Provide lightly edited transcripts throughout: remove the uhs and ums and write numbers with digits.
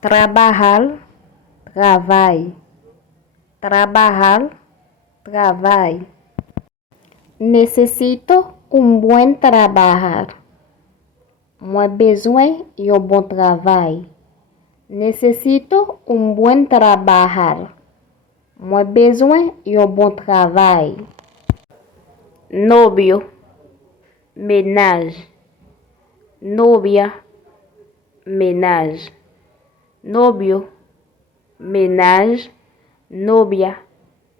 Trabalhar, travail. Trabalhar, travail. Necessito bom trabalho. Moi besoin bon travail. Necessito bom trabalho. Moi besoin bon travail. Novio, ménage. Novia, ménage. Novio, ménage. Novia,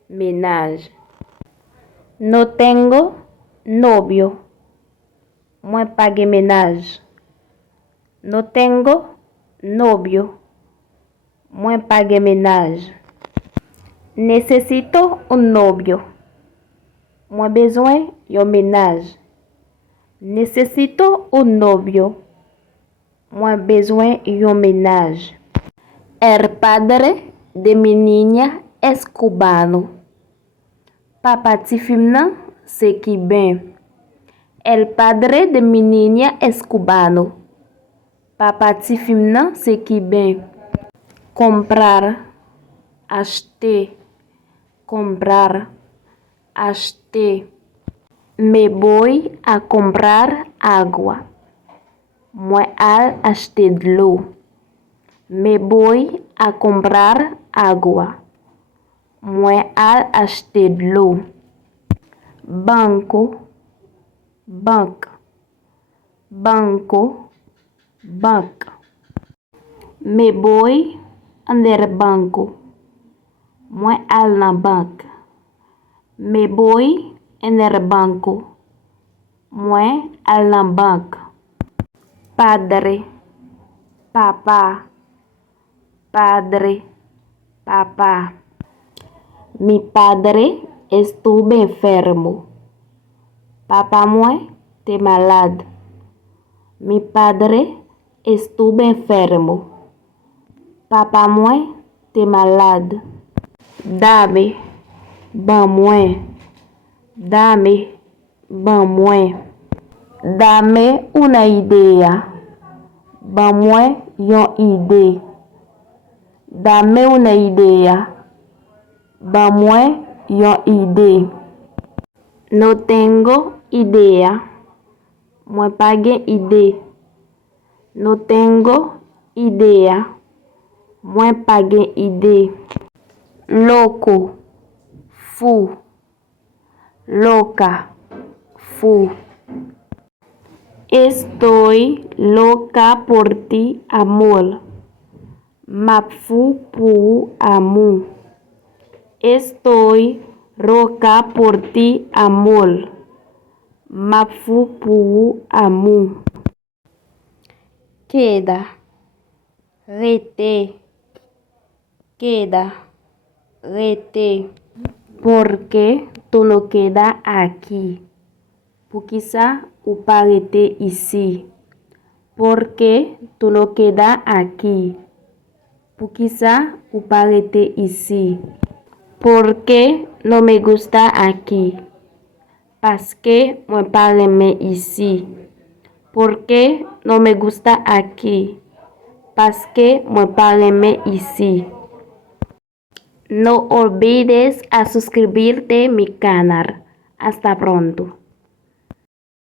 ménage. No tengo novio. Moi pague ménage. No tengo novio. Moi pague ménage. Necessito novio. Moi besoin ménage. Necessito novio. Moi besoin ménage. El padre de mi niña es cubano. Papa tifimna se cubain. El padre de mi niña es cubano. Papa tifimna se cubain. Comprar, acheter. Comprar, acheter. Me voy a comprar agua. Moi al acheter de l'eau. Me voy a comprar agua. Moi al acheter de l'eau. Banco, banque. Banco, banque. Me voy andar banco. Moi al na banque. Me voy andar banco. Moi al na banque. Padre, papá. Padre, papá. Mi padre estuvo enfermo. Papá moi te malade. Mi padre estuvo enfermo. Papá moi te malade. Dame, ban moi. Dame, ban moi. Dame una idea. Ban moi yon idée. Dame una idea. Ban moi yon idée. No tengo idea. Moi pague idée. No tengo idea. Moi pague idée. Loco, fou. Loca, fou. Estoy loca por ti, amor. Map fou pour amour. Estoy loca por ti, amor. Map fou pour amour. Queda, rete. Queda, rete. ¿Por qué tú no quedas aquí? Porque ça ou pas rester ici. ¿Por qué tú no quedas aquí? Porque ça ou pas rester ici. ¿Por qué no me gusta aquí? Parce que moi pas aimer ici. ¿Por qué no me gusta aquí? Parce que moi pas aimer ici. No olvides a suscribirte a mi canal. Hasta pronto.